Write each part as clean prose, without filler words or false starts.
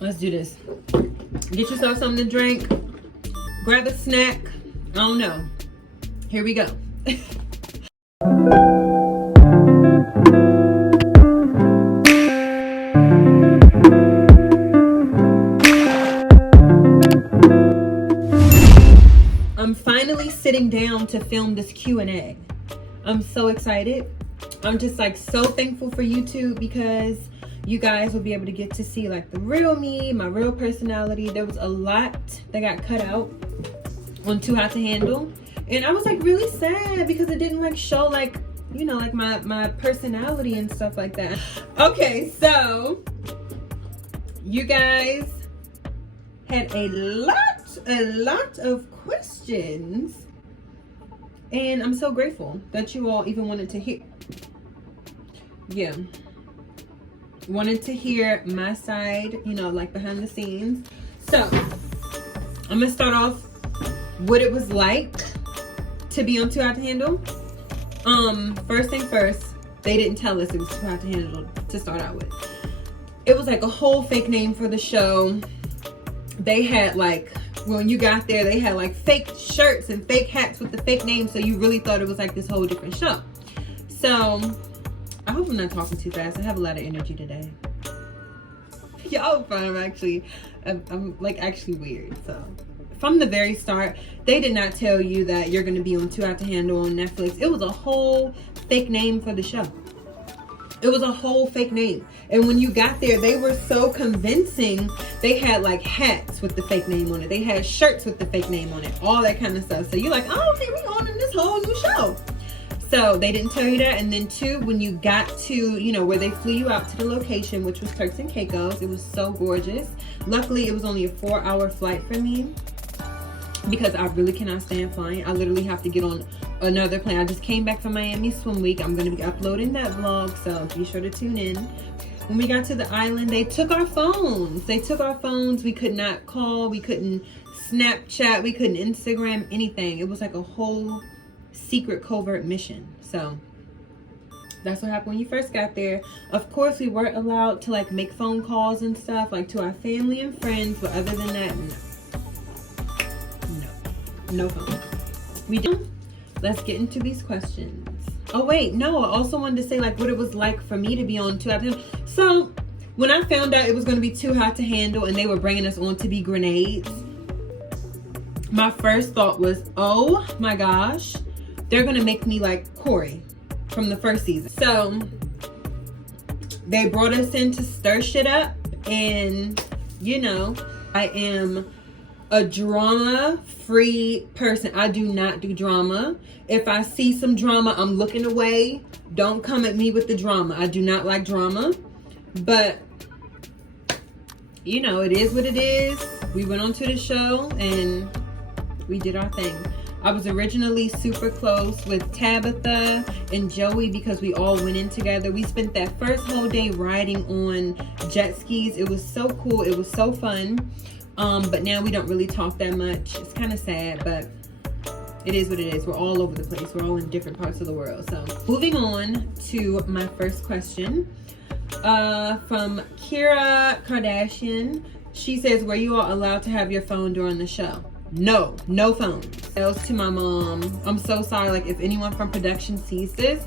Let's do this. Get yourself something to drink. Grab a snack. I don't know. Here we go. I'm finally sitting down to film this Q&A. I'm so excited. I'm just like so thankful for YouTube because you guys will be able to get to see like the real me, my real personality. There was a lot that got cut out on Too Hot to Handle, and I was like really sad because it didn't like show like, you know, like my personality and stuff like that. Okay, so you guys had a lot of questions, and I'm so grateful that you all even wanted to hear, wanted to hear my side, you know, like behind the scenes. So I'm gonna start off what it was like to be on Too Hot to Handle. First thing first, they didn't tell us it was Too Hot to Handle to start out with. It was like a whole fake name for the show. They had like, when you got there, they had like fake shirts and fake hats with the fake name, so you really thought it was like this whole different show. So I hope I'm not talking too fast. I have a lot of energy today. Y'all fine. I'm like actually weird. So from the very start, they did not tell you that you're going to be on Too Hot to Handle on Netflix. It was a whole fake name for the show. It was a whole fake name. And when you got there, they were so convincing. They had like hats with the fake name on it. They had shirts with the fake name on it. All that kind of stuff. So you're like, oh, okay, we're on in this whole new show. So they didn't tell you that. And then two, when you got to, you know, where they flew you out to the location, which was Turks and Caicos, it was so gorgeous. Luckily, it was only a 4-hour flight for me because I really cannot stand flying. I literally have to get on another plane. I just came back from Miami Swim Week. I'm going to be uploading that vlog, so be sure to tune in. When we got to the island, they took our phones. We could not call. We couldn't Snapchat. We couldn't Instagram, anything. It was like a whole secret covert mission. So that's what happened when you first got there. Of course, we weren't allowed to like make phone calls and stuff like to our family and friends, but other than that, no phone. We did. Let's get into these questions. Oh wait, no, I also wanted to say like what it was like for me to be on Too Hot to Handle. So when I found out it was going to be Too Hot to Handle and they were bringing us on to be grenades, my first thought was, oh my gosh, they're going to make me like Corey from the first season. So they brought us in to stir shit up, and you know, I am a drama-free person. I do not do drama. If I see some drama, I'm looking away. Don't come at me with the drama. I do not like drama. But, you know, it is what it is. We went on to the show and we did our thing. I was originally super close with Tabitha and Joey because we all went in together. We spent that first whole day riding on jet skis. It was so cool. It was so fun. But now we don't really talk that much. It's kind of sad, but it is what it is. We're all over the place. We're all in different parts of the world. So moving on to my first question from Kira Kardashian. She says, were you all allowed to have your phone during the show? No phone. That was to my mom. I'm so sorry. Like if anyone from production sees this,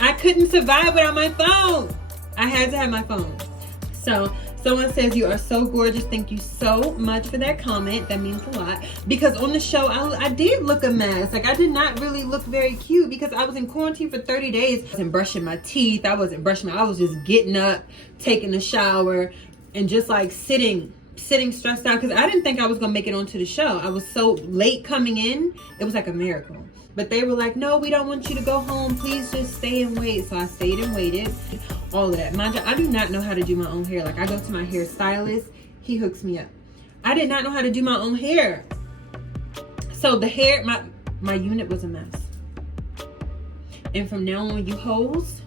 I couldn't survive without my phone. I had to have my phone. So someone says, you are so gorgeous. Thank you so much for that comment. That means a lot. Because on the show, I did look a mess. Like, I did not really look very cute because I was in quarantine for 30 days. I wasn't brushing my teeth. I was just getting up, taking a shower, and just like sitting stressed out because I didn't think I was going to make it onto the show. I was so late coming in. It was like a miracle. But they were like, no, we don't want you to go home. Please just stay and wait. So I stayed and waited. All of that. Mind you, I do not know how to do my own hair. Like, I go to my hairstylist. He hooks me up. I did not know how to do my own hair. So the hair, my unit was a mess. And from now on, you hoes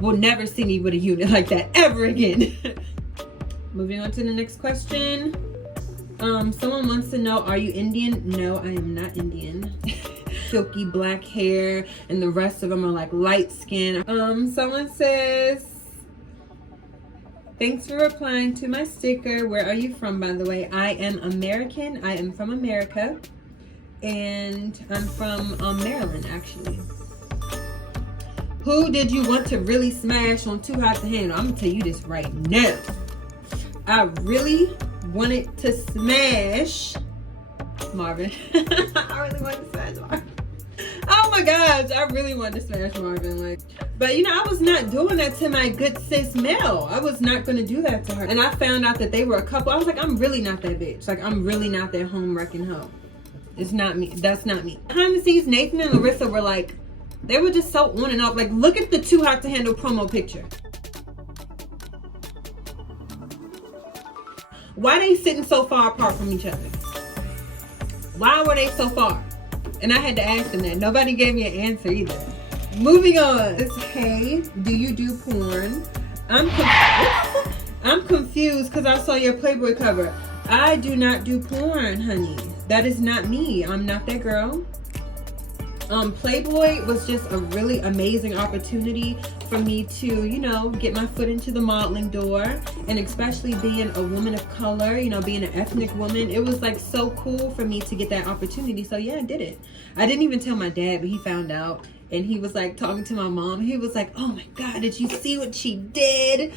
will never see me with a unit like that ever again. Moving on to the next question. Someone wants to know, are you Indian? No, I am not Indian. Silky black hair, and the rest of them are like light skin. Someone says, Thanks for replying to my sticker. Where are you from, by the way? I am American. I am from America. And I'm from Maryland, actually. Who did you want to really smash on Too Hot to Handle? I'm going to tell you this right now. I really wanted to smash Marvin. I really wanted to smash Marvin. Oh my gosh, I really wanted to smash Marvin. Like, but you know, I was not doing that to my good sis Mel. I was not going to do that to her. And I found out that they were a couple. I was like, I'm really not that bitch. Like, I'm really not that home wrecking hoe. It's not me. That's not me. Behind the scenes, Nathan and Larissa were like, they were just so on and off. Like, look at the Too Hot to Handle promo picture. Why they sitting so far apart from each other? Why were they so far? And I had to ask them that. Nobody gave me an answer either. Moving on. It's, hey, do you do porn? I'm confused because I saw your Playboy cover. I do not do porn, honey. That is not me. I'm not that girl. Playboy was just a really amazing opportunity for me to, you know, get my foot into the modeling door, and especially being a woman of color, you know, being an ethnic woman, it was like so cool for me to get that opportunity. So yeah, I did it. I didn't even tell my dad, but he found out, and he was like talking to my mom. He was like, oh my God, did you see what she did?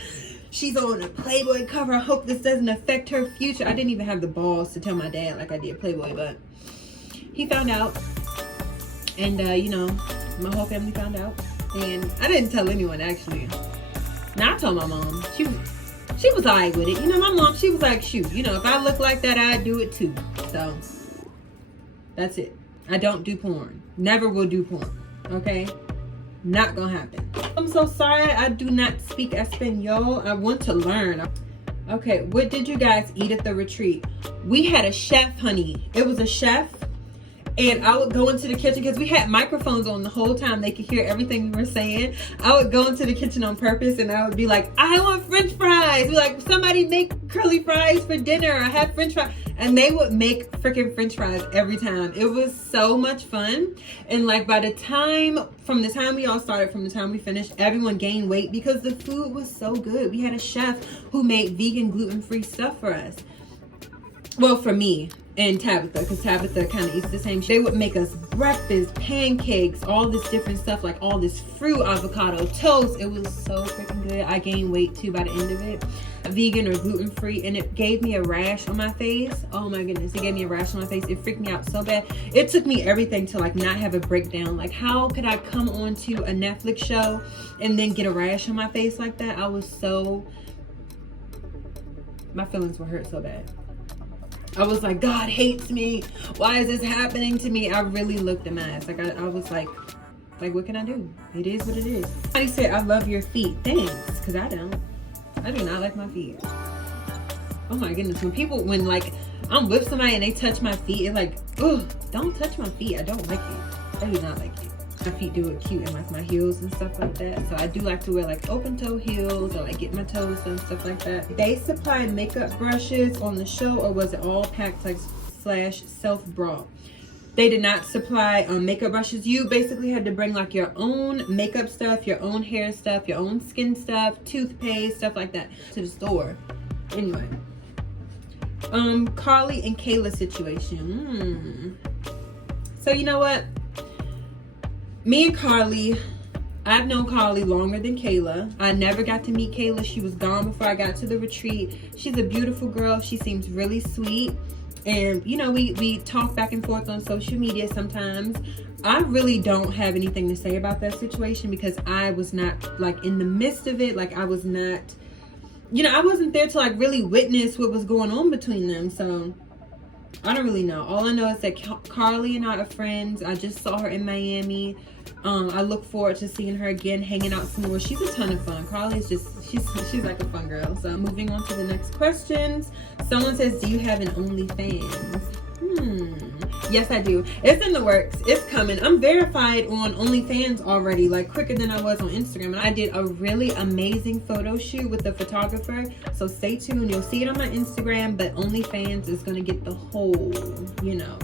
She's on a Playboy cover. I hope this doesn't affect her future. I didn't even have the balls to tell my dad like I did Playboy, but he found out. And, you know, my whole family found out. And I didn't tell anyone, actually. Now, I told my mom. She was all right with it. You know, my mom, she was like, shoot, you know, if I look like that, I'd do it too. So, that's it. I don't do porn. Never will do porn. Okay? Not gonna happen. I'm so sorry. I do not speak Espanol. I want to learn. Okay, what did you guys eat at the retreat? We had a chef, honey. It was a chef. And I would go into the kitchen because we had microphones on the whole time. They could hear everything we were saying. I would go into the kitchen on purpose and I would be like, I want French fries. Be like, somebody make curly fries for dinner. I have French fries. And they would make freaking French fries every time. It was so much fun. And like by the time, from the time we all started, from the time we finished, everyone gained weight because the food was so good. We had a chef who made vegan, gluten-free stuff for us. Well, for me and Tabitha, because Tabitha kind of eats the same shit. They would make us breakfast, pancakes, all this different stuff, like all this fruit, avocado, toast. It was so freaking good. I gained weight too by the end of it. Vegan or gluten-free, and it gave me a rash on my face. Oh my goodness, it gave me a rash on my face. It freaked me out so bad. It took me everything to like not have a breakdown. Like, how could I come on to a Netflix show and then get a rash on my face like that? I was so, my feelings were hurt so bad. I was like, God hates me. Why is this happening to me? I really looked a mess. Like, I was like, what can I do? It is what it is. Somebody said, I love your feet. Thanks, because I don't. I do not like my feet. Oh my goodness. When like, I'm with somebody and they touch my feet, it's like, ugh, don't touch my feet. I don't like it. I do not like it. My feet do look cute in like my heels and stuff like that. So I do like to wear like open toe heels or like get my toes and stuff like that. They supply makeup brushes on the show, or was it all packed like / self-brought? They did not supply makeup brushes. You basically had to bring like your own makeup stuff, your own hair stuff, your own skin stuff, toothpaste, stuff like that to the store. Anyway. Carly and Kayla situation. So you know what? Me and Carly, I've known Carly longer than Kayla. I never got to meet Kayla. She was gone before I got to the retreat. She's a beautiful girl. She seems really sweet. And, you know, we talk back and forth on social media sometimes. I really don't have anything to say about that situation because I was not, like, in the midst of it. Like, I was not, you know, I wasn't there to, like, really witness what was going on between them. So, I don't really know. All I know is that Carly and I are friends. I just saw her in Miami. I look forward to seeing her again, hanging out some more. She's a ton of fun. Carly is just, she's like a fun girl. So moving on to the next questions. Someone says, do you have an OnlyFans? Yes, I do. It's in the works. It's coming. I'm verified on OnlyFans already, like quicker than I was on Instagram. And I did a really amazing photo shoot with the photographer. So stay tuned. You'll see it on my Instagram, but OnlyFans is going to get the whole, you know,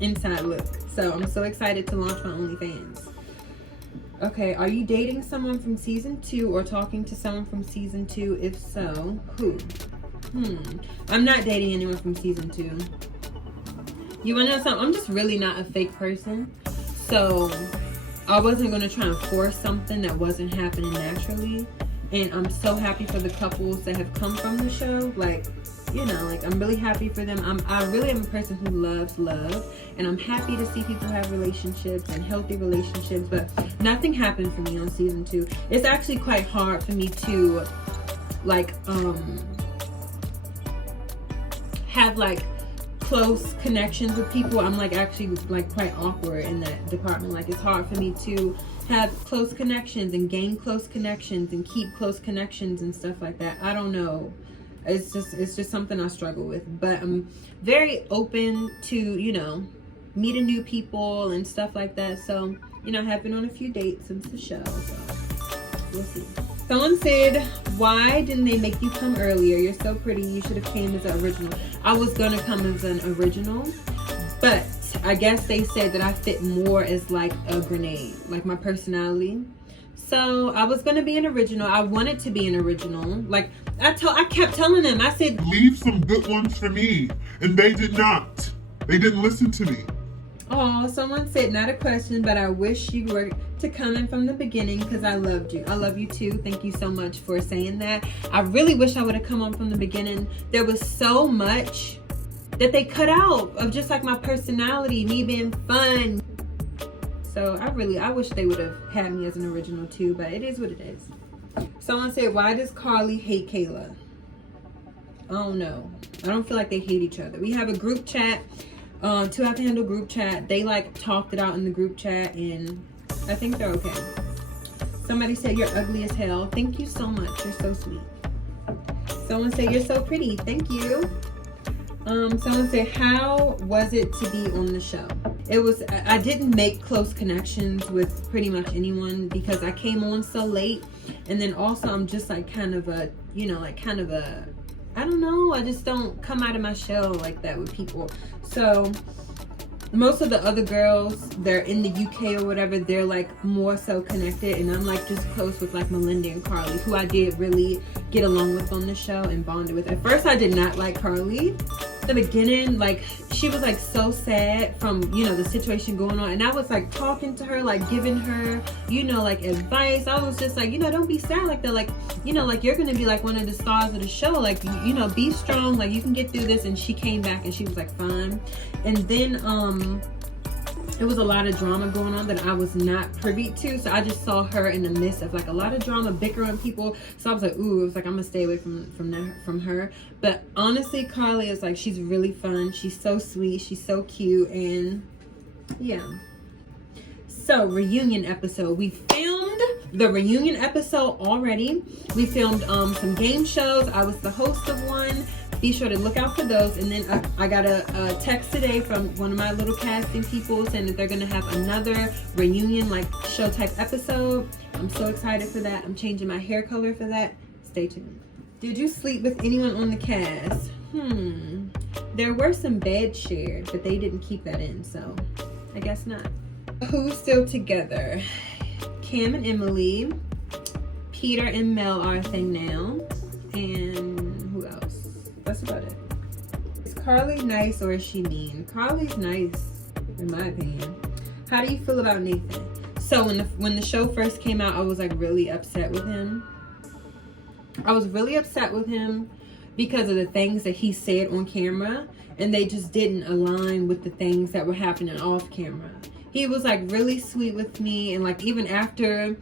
inside look. So I'm so excited to launch my OnlyFans. Okay, are you dating someone from season 2 or talking to someone from season 2? If so, who? I'm not dating anyone from season 2. You wanna know something? I'm just really not a fake person. So I wasn't gonna try and force something that wasn't happening naturally. And I'm so happy for the couples that have come from the show. Like, you know, like, I'm really happy for them. I really am a person who loves love, and I'm happy to see people have relationships and healthy relationships, but nothing happened for me on season 2. It's actually quite hard for me to like have like close connections with people. I'm like actually like quite awkward in that department. Like, it's hard for me to have close connections and gain close connections and keep close connections and stuff like that. I don't know. It's just something I struggle with, but I'm very open to, you know, meeting new people and stuff like that. So, you know, I have been on a few dates since the show, so we'll see. Someone said, why didn't they make you come earlier? You're so pretty. You should have came as an original. I was gonna come as an original, but I guess they said that I fit more as like a grenade, like my personality. So I was gonna be an original. I wanted to be an original. Like, I kept telling them, I said, leave some good ones for me. And they did not. They didn't listen to me. oh, someone said, not a question, but I wish you were to come in from the beginning because I loved you. I love you too. Thank you so much for saying that. I really wish I would have come on from the beginning. There was so much that they cut out of just like my personality, me being fun. So I wish they would have had me as an original too, but it is what it is. Someone said, why does Carly hate Kayla? I don't know. I don't feel like they hate each other. We have a group chat, Two Have to Handle group chat. They like talked it out in the group chat, and I think they're okay. Somebody said, you're ugly as hell. Thank you so much. You're so sweet. Someone said, you're so pretty. Thank you. Someone said, how was it to be on the show? It was, I didn't make close connections with pretty much anyone because I came on so late. And then also I'm just like kind of a, you know, like kind of a, I don't know, I just don't come out of my shell like that with people. So most of the other girls, they're in the UK or whatever, they're like more so connected, and I'm like just close with like Melinda and Carly, who I did really get along with on the show and bonded with. At first I did not like Carly. The beginning, like, she was like so sad from, you know, the situation going on, and I was like talking to her, like giving her, you know, like advice. I was just like, you know, don't be sad like that, like, you know, like, you're gonna be like one of the stars of the show, like, you know, be strong, like, you can get through this. And she came back and she was like fine. And then there was a lot of drama going on that I was not privy to, so I just saw her in the midst of like a lot of drama, bickering people. So I was like, ooh, it was like, I'm gonna stay away from her. But honestly, Carly is like, she's really fun. She's so sweet. She's so cute, and yeah. So reunion episode. We filmed the reunion episode already. We filmed some game shows. I was the host of one. Be sure to look out for those. And then I got a text today from one of my little casting people saying that they're going to have another reunion like show type episode. I'm so excited for that. I'm changing my hair color for that. Stay tuned. Did you sleep with anyone on the cast? There were some beds shared, but they didn't keep that in, so I guess not. Who's still together? Cam and Emily. Peter and Mel are a thing now. And who else? That's about it. Is Carly nice or is she mean? Carly's nice, in my opinion. How do you feel about Nathan? So when the show first came out, I was like really upset with him. I was really upset with him because of the things that he said on camera, and they just didn't align with the things that were happening off camera. He was like really sweet with me, and like even after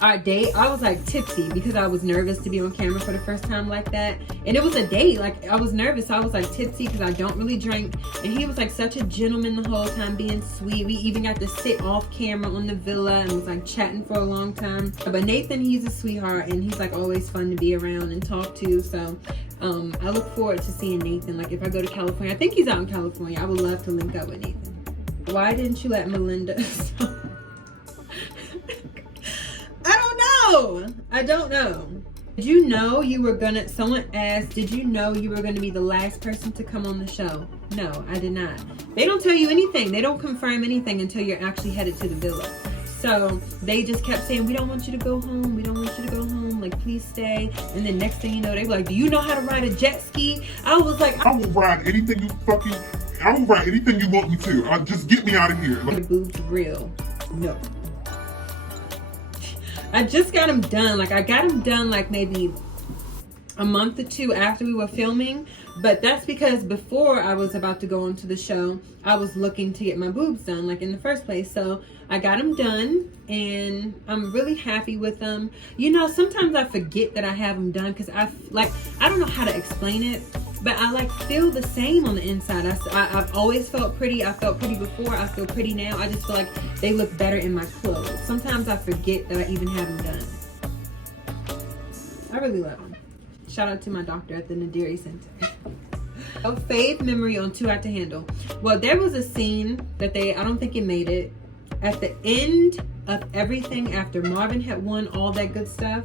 our date, I was like tipsy because I was nervous to be on camera for the first time like that. And it was a date, like I was nervous, so I was like tipsy because I don't really drink. And he was like such a gentleman the whole time, being sweet. We even got to sit off camera on the villa and was like chatting for a long time. But Nathan, he's a sweetheart, and he's like always fun to be around and talk to. So I look forward to seeing Nathan. Like if I go to California, I think he's out in California, I would love to link up with Nathan. Why didn't you let Melinda I don't know. Did you know you were gonna, someone asked, did you know you were gonna be the last person to come on the show? No, I did not. They don't tell you anything. They don't confirm anything until you're actually headed to the villa. So they just kept saying, we don't want you to go home. We don't want you to go home. Like, please stay. And then next thing you know, they were like, do you know how to ride a jet ski? I was like, I will ride anything you want me to. Just get me out of here. Your boobs real? No. I just got them done. Like, I got them done like maybe a month or two after we were filming. But that's because before I was about to go onto the show, I was looking to get my boobs done, like in the first place. So I got them done and I'm really happy with them. You know, sometimes I forget that I have them done because I don't know how to explain it, but I like feel the same on the inside. I've always felt pretty. I felt pretty before. I feel pretty now. I just feel like they look better in my clothes. Sometimes I forget that I even have them done. I really love them. Shout out to my doctor at the Nadiri Center. A fave memory on Too Hot to Handle. Well, there was a scene that I don't think it made it. At the end of everything, after Marvin had won all that good stuff,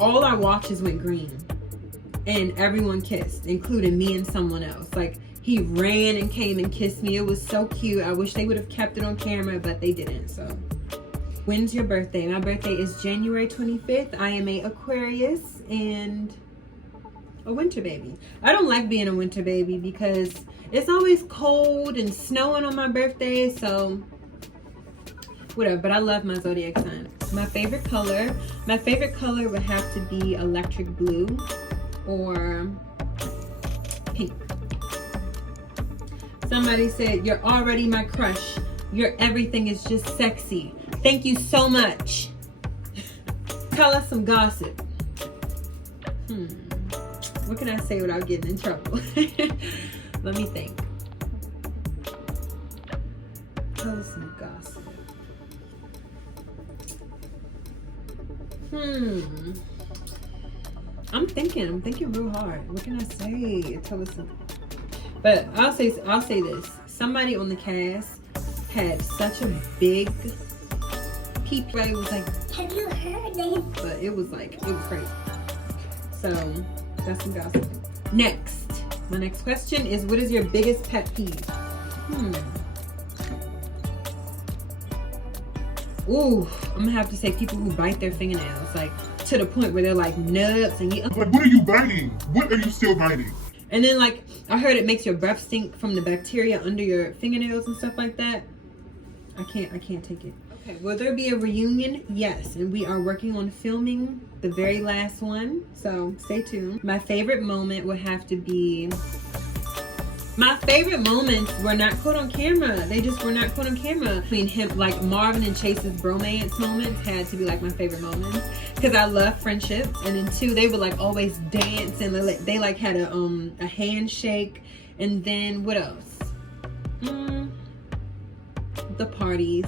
all our watches went green. And everyone kissed, including me and someone else. Like, he ran and came and kissed me. It was so cute. I wish they would have kept it on camera, but they didn't, so. When's your birthday? My birthday is January 25th. I am a Aquarius and a winter baby. I don't like being a winter baby because it's always cold and snowing on my birthday, so whatever. But I love my zodiac sign. My favorite color would have to be electric blue or pink. Somebody said, you're already my crush. Your everything is just sexy. Thank you so much. Tell us some gossip. What can I say without getting in trouble? Let me think. Tell us some gossip. I'm thinking real hard. What can I say? Tell us some. But I'll say this. Somebody on the cast had such a big peep. It was like, have you heard that? But it was crazy. So that's some gossip. Next, my next question is, what is your biggest pet peeve? Ooh, I'm gonna have to say people who bite their fingernails, like to the point where they're like nubs and you. Like, what are you biting? What are you still biting? And then, like, I heard it makes your breath stink from the bacteria under your fingernails and stuff like that. I can't take it. Okay, will there be a reunion? Yes, and we are working on filming the very last one, so stay tuned. My favorite moment would have to be... My favorite moments were not caught on camera. They just were not caught on camera. I mean, him, like Marvin and Chase's bromance moments had to be like my favorite moments because I love friendships. And then two, they would like always dance and they like had a handshake. And then what else? The parties.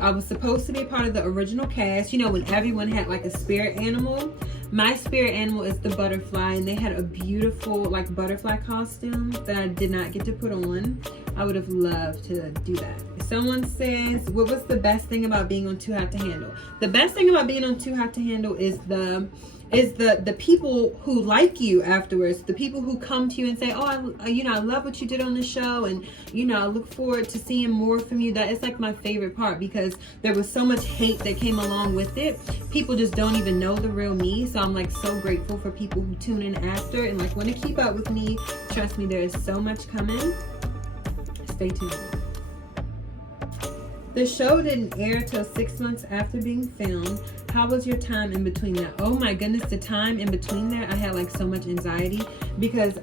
I was supposed to be a part of the original cast. You know, when everyone had like a spirit animal. My spirit animal is the butterfly, and they had a beautiful like butterfly costume that I did not get to put on. I would have loved to do that. Someone says, what was the best thing about being on Too Hot to Handle? The best thing about being on Too Hot to Handle is the people who like you afterwards, the people who come to you and say, oh, I love what you did on the show, and I look forward to seeing more from you. That is like my favorite part because there was so much hate that came along with it. People just don't even know the real me, so I'm like so grateful for people who tune in after and like want to keep up with me. Trust me, there is so much coming. Stay tuned. The show didn't air till 6 months after being filmed. How was your time in between that? Oh my goodness, the time in between there, I had like so much anxiety because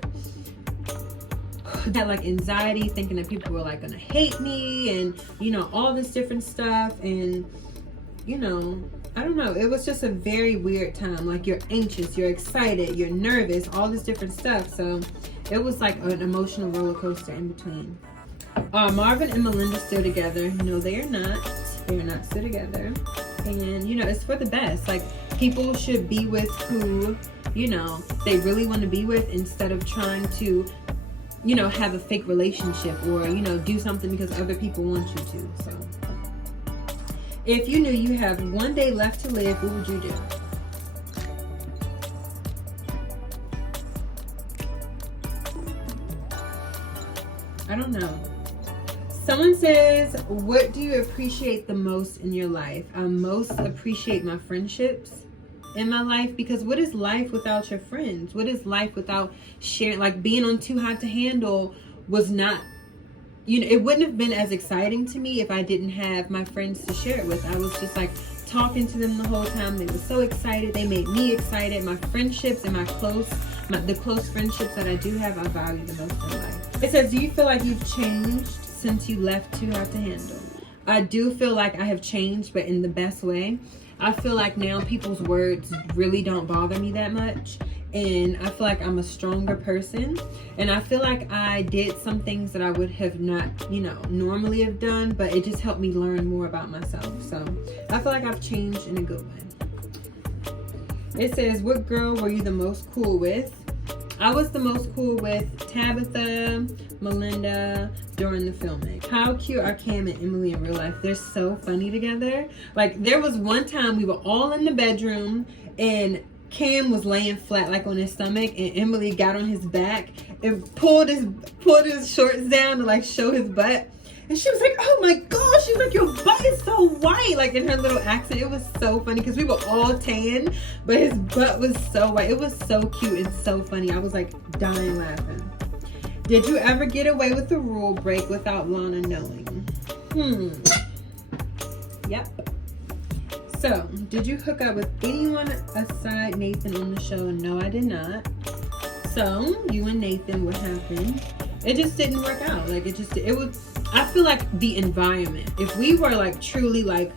I had like anxiety thinking that people were like gonna hate me and all this different stuff, and I don't know, it was just a very weird time. Like, you're anxious, you're excited, you're nervous, all this different stuff. So it was like an emotional roller coaster in between. Are Marvin and Melinda still together? No, they are not. They are not still together. And, it's for the best. Like, people should be with who, they really want to be with instead of trying to, have a fake relationship or, do something because other people want you to. So, if you knew you have one day left to live, what would you do? I don't know. Someone says, what do you appreciate the most in your life? I most appreciate my friendships in my life, because what is life without your friends? What is life without sharing? Like, being on Too Hot to Handle was not, you know, it wouldn't have been as exciting to me if I didn't have my friends to share it with. I was just like talking to them the whole time. They were so excited. They made me excited. My friendships and the close friendships that I do have, I value the most in life. It says, do you feel like you've changed since you left Too Hot to Handle? I do feel like I have changed, but in the best way. I feel like now people's words really don't bother me that much. And I feel like I'm a stronger person. And I feel like I did some things that I would have not, you know, normally have done. But it just helped me learn more about myself. So I feel like I've changed in a good way. It says, what girl were you the most cool with? I was the most cool with Tabitha, Melinda during the filming. How cute are Cam and Emily in real life? They're so funny together. Like, there was one time we were all in the bedroom and Cam was laying flat, like on his stomach, and Emily got on his back and pulled his shorts down to like show his butt. And she was like, oh my gosh, she's like, your butt is so white, like in her little accent. It was so funny because we were all tan, but his butt was so white. It was so cute and so funny. I was like dying laughing. Did you ever get away with a rule break without Lana knowing? Yep. So, did you hook up with anyone aside Nathan on the show? No, I did not. So, you and Nathan, what happened? It just didn't work out. Like, it was, I feel like the environment. If we were like truly like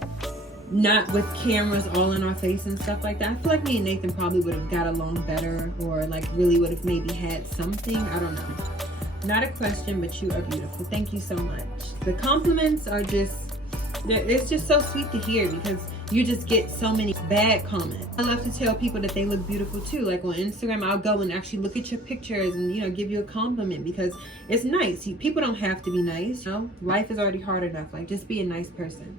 not with cameras all in our face and stuff like that, I feel like me and Nathan probably would have got along better, or like really would have maybe had something. I don't know. Not a question, but you are beautiful. Thank you so much. The compliments are just, it's just so sweet to hear, because you just get so many bad comments. I love to tell people that they look beautiful too. Like on Instagram, I'll go and actually look at your pictures and, you know, give you a compliment, because it's nice. People don't have to be nice, you know? Life is already hard enough. Like, just be a nice person.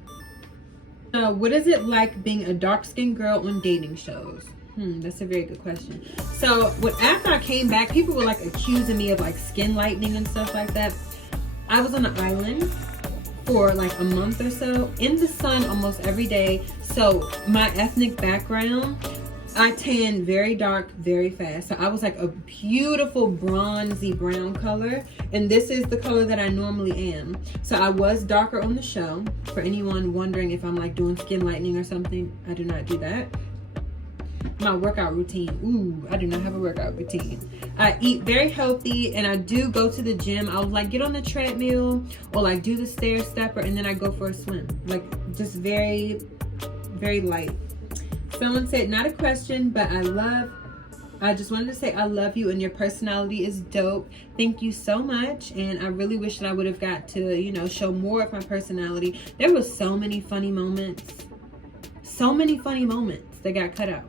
What is it like being a dark-skinned girl on dating shows? That's a very good question. So, after I came back, people were like accusing me of like skin lightening and stuff like that. I was on an island for like a month or so in the sun almost every day. So my ethnic background, I tan very dark very fast. So I was like a beautiful bronzy brown color, and this is the color that I normally am. So I was darker on the show. For anyone wondering if I'm like doing skin lightening or something, I do not do that. My workout routine, I do not have a workout routine. I eat very healthy, and I do go to the gym. I'll like get on the treadmill or like do the stair stepper, and then I go for a swim. Like, just very, very light. Someone said, not a question, but I just wanted to say I love you, and your personality is dope. Thank you so much. And I really wish that I would have got to, you know, show more of my personality. There were so many funny moments that got cut out.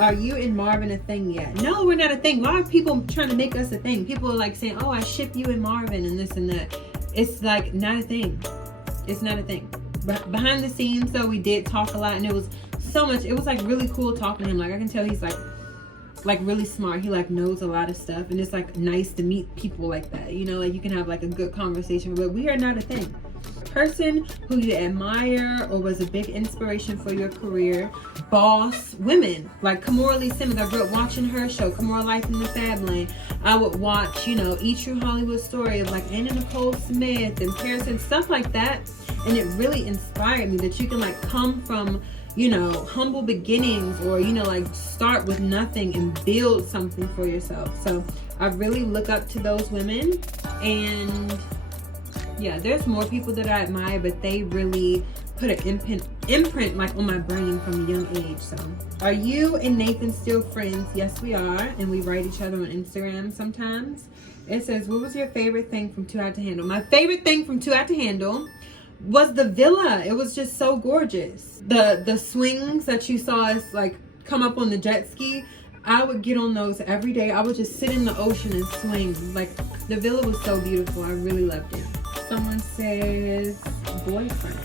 Are you and Marvin a thing yet? No, we're not a thing. Why are people trying to make us a thing? People are like saying, oh, I ship you and Marvin and this and that. It's like not a thing. It's not a thing. But behind the scenes though, we did talk a lot, and it was so much. It was like really cool talking to him. Like, I can tell he's like really smart. He like knows a lot of stuff, and it's like nice to meet people like that. You know, like you can have like a good conversation. But we are not a thing. Person who you admire or was a big inspiration for your career. Boss women like Kimora Lee Simmons. I grew up watching her show, Kimora Life in the Fab Lane. I would watch, you know, E! True Hollywood Story of like Anna Nicole Smith and Paris and stuff like that, and it really inspired me that you can like come from, you know, humble beginnings, or, you know, like start with nothing and build something for yourself. So I really look up to those women. And yeah, there's more people that I admire, but they really put an imprint like on my brain from a young age. So, are you and Nathan still friends? Yes, we are, and we write each other on Instagram sometimes. It says, what was your favorite thing from Too Hot to Handle? My favorite thing from Too Hot to Handle was the villa. It was just so gorgeous. The swings that you saw us like come up on the jet ski, I would get on those every day. I would just sit in the ocean and swing. Like, the villa was so beautiful. I really loved it. Someone says boyfriend.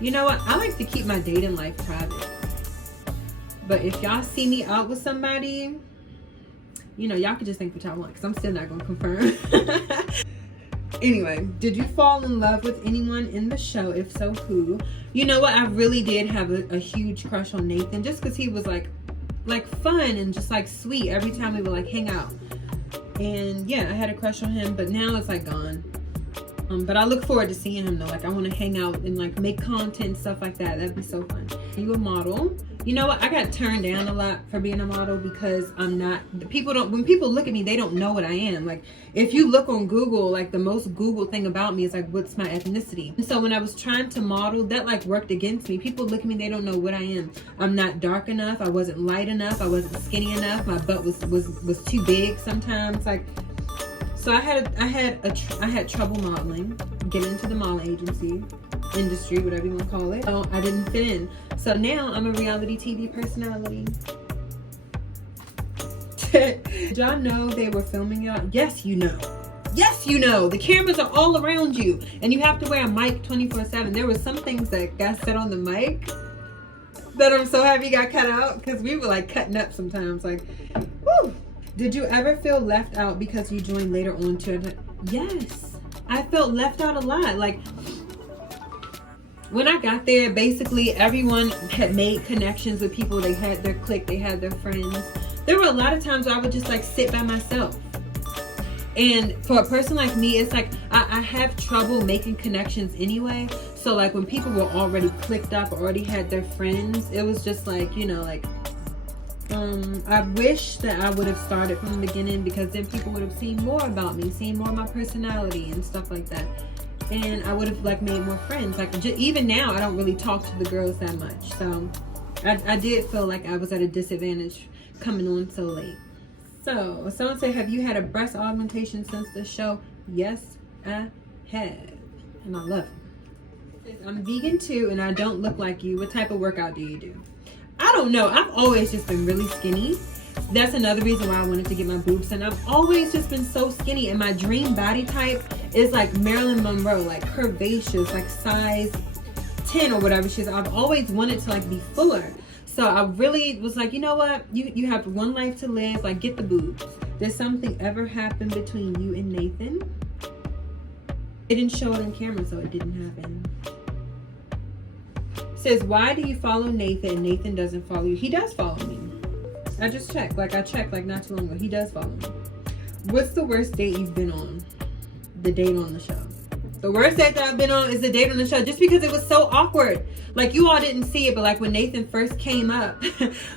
You know what? I like to keep my dating life private. But if y'all see me out with somebody, you know, y'all could just think what y'all want, because I'm still not gonna confirm. Anyway, did you fall in love with anyone in the show? If so, who? You know what? I really did have a huge crush on Nathan, just because he was like fun and just like sweet every time we would like hang out. And yeah, I had a crush on him, but now it's like gone. But I look forward to seeing him though. Like, I want to hang out and like make content, stuff like that. That'd be so fun. Are you a model? You know what? I got turned down a lot for being a model because I'm not. When people look at me, they don't know what I am. Like, if you look on Google, like the most Google thing about me is like, what's my ethnicity? And so when I was trying to model, that like worked against me. People look at me, they don't know what I am. I'm not dark enough. I wasn't light enough. I wasn't skinny enough. My butt was too big sometimes. Like, so I had trouble modeling, getting into the modeling agency industry, whatever you want to call it. So I didn't fit in. So now I'm a reality TV personality. Did y'all know they were filming y'all? Yes, you know. Yes, you know. The cameras are all around you, and you have to wear a mic 24/7. There were some things that got said on the mic that I'm so happy got cut out, because we were like cutting up sometimes. Like, woo. Did you ever feel left out because you joined later on to it? Yes, I felt left out a lot. Like, when I got there, basically everyone had made connections with people. They had their clique, they had their friends. There were a lot of times where I would just like sit by myself. And for a person like me, it's like I have trouble making connections anyway. So like when people were already clicked up, already had their friends, it was just like, you know, like, I wish that I would have started from the beginning, because then people would have seen more about me, seen more of my personality and stuff like that. And I would have like made more friends. Like, even now, I don't really talk to the girls that much. So I did feel like I was at a disadvantage coming on so late. So someone said, have you had a breast augmentation since the show? Yes, I have. And I love it. I'm vegan too, and I don't look like you. What type of workout do you do? I don't know. I've always just been really skinny. That's another reason why I wanted to get my boobs done. I've always just been so skinny, and my dream body type is like Marilyn Monroe, like curvaceous, like size 10 or whatever she is. I've always wanted to like be fuller. So I really was like, you know what? You have one life to live. Like, get the boobs. Did something ever happen between you and Nathan? It didn't show it on camera, so it didn't happen. Says, why do you follow Nathan and Nathan doesn't follow you? He does follow me. I just checked. Like, I checked like not too long ago. He does follow me. What's the worst date you've been on? The date on the show. The worst date that I've been on is the date on the show, just because it was so awkward. Like, you all didn't see it, but like when Nathan first came up,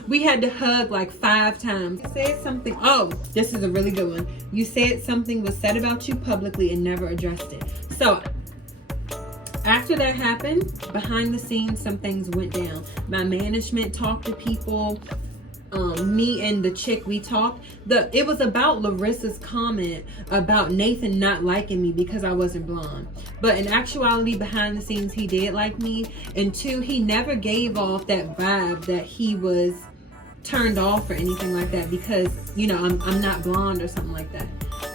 we had to hug like 5 times. You said something. Oh, this is a really good one. You said something was said about you publicly and never addressed it. So after that happened, behind the scenes, some things went down. My management talked to people. Me and the chick, we talked. It was about Larissa's comment about Nathan not liking me because I wasn't blonde. But in actuality, behind the scenes, he did like me. And 2, he never gave off that vibe that he was turned off or anything like that, because, you know, I'm not blonde or something like that.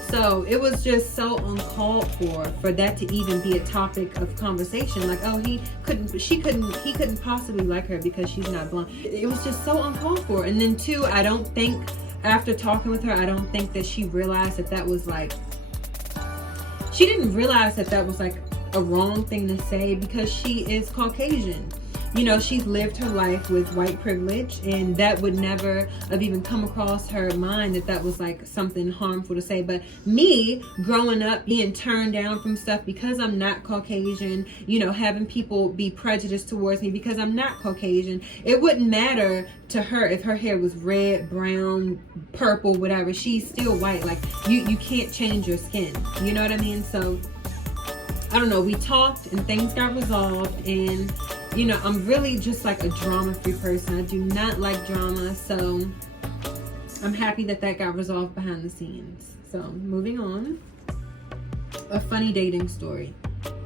So it was just so uncalled for that to even be a topic of conversation. Like, oh, he couldn't possibly like her because she's not blonde. It was just so uncalled for. And then 2, I don't think, after talking with her, I don't think that she realized that was like, she didn't realize that was like a wrong thing to say, because she is Caucasian. You know, she's lived her life with white privilege, and that would never have even come across her mind that was like something harmful to say. But me, growing up, being turned down from stuff because I'm not Caucasian, you know, having people be prejudiced towards me because I'm not Caucasian, it wouldn't matter to her if her hair was red, brown, purple, whatever. She's still white. Like, you can't change your skin. You know what I mean? So I don't know. We talked and things got resolved, and you know, I'm really just like a drama-free person. I do not like drama, so I'm happy that got resolved behind the scenes. So, moving on. A funny dating story.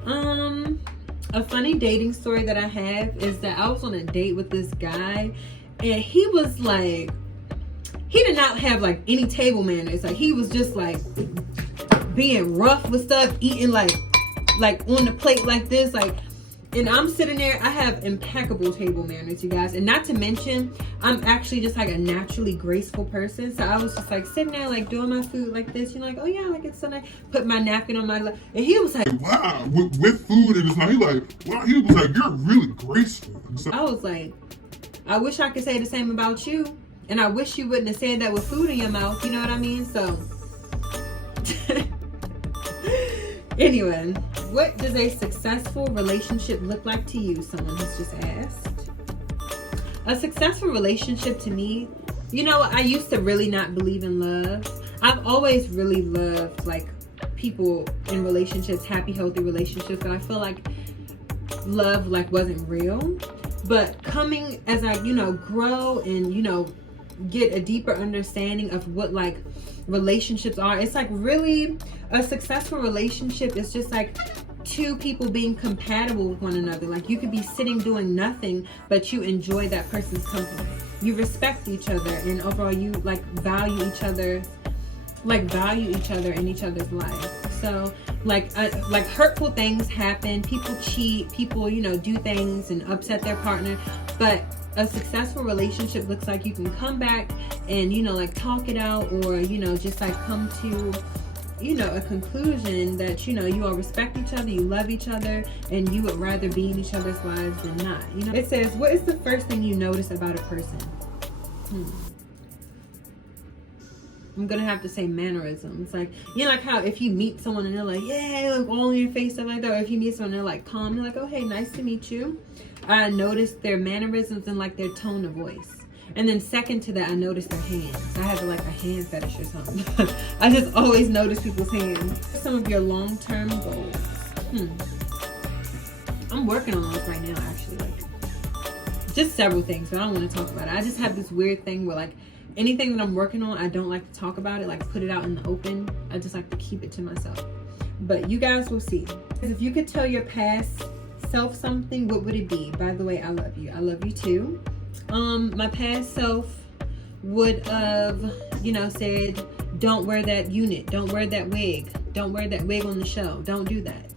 A funny dating story that I have is that I was on a date with this guy, and he was like, he did not have like any table manners. Like, he was just like being rough with stuff, eating like on the plate like this, like. And I'm sitting there, I have impeccable table manners, you guys. And not to mention, I'm actually just like a naturally graceful person. So I was just like sitting there, like doing my food like this. You know, like, oh yeah, like it's so nice. Put my napkin on my lap. And he was like, wow, with food in his mouth. He like, wow, he was like, you're really graceful. So, I was like, I wish I could say the same about you. And I wish you wouldn't have said that with food in your mouth. You know what I mean? So, anyway, what does a successful relationship look like to you? Someone has just asked. A successful relationship to me, you know, I used to really not believe in love. I've always really loved like people in relationships, happy, healthy relationships, but I feel like love like wasn't real. But coming as I, you know, grow and, you know, get a deeper understanding of what like relationships are, it's like really a successful relationship is just like two people being compatible with one another. Like you could be sitting doing nothing, but you enjoy that person's company. You respect each other, and overall you like value each other in each other's life. So like hurtful things happen, people cheat, people, you know, do things and upset their partner, but a successful relationship looks like you can come back and, you know, like talk it out, or, you know, just like come to, you know, a conclusion that, you know, you all respect each other, you love each other, and you would rather be in each other's lives than not. You know, it says, what is the first thing you notice about a person? I'm gonna have to say mannerisms. Like, you know, like how if you meet someone and they're like, yeah, like all in your face, stuff like that. Or if you meet someone and they're like calm, they're like, oh, hey, nice to meet you. I noticed their mannerisms and like their tone of voice. And then second to that, I noticed their hands. I have like a hand fetish or something. I just always notice people's hands. Some of your long-term goals. I'm working on those right now, actually. Like, just several things, but I don't want to talk about it. I just have this weird thing where like anything that I'm working on, I don't like to talk about it, like put it out in the open. I just like to keep it to myself. But you guys will see. If you could tell your past self something, what would it be? By the way, I love you. I love you too. My past self would have, you know, said, don't wear that unit. Don't wear that wig. Don't wear that wig on the show. Don't do that.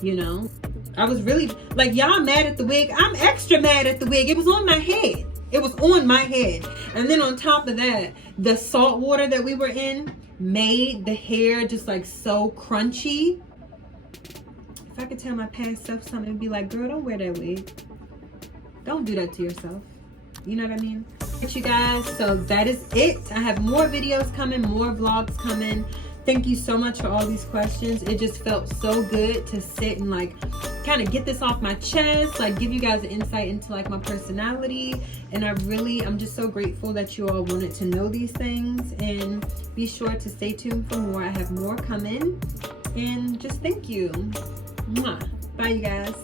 You know? I was really, like, y'all mad at the wig. I'm extra mad at the wig. It was on my head. It was on my head. And then on top of that, the salt water that we were in made the hair just like so crunchy. If I could tell my past self something, it'd be like, girl, don't wear that wig. Don't do that to yourself. You know what I mean? But you guys, so that is it. I have more videos coming, more vlogs coming. Thank you so much for all these questions. It just felt so good to sit and like kind of get this off my chest, like give you guys an insight into like my personality. And I'm just so grateful that you all wanted to know these things, and be sure to stay tuned for more. I have more coming, and just thank you. Mwah. Bye you guys.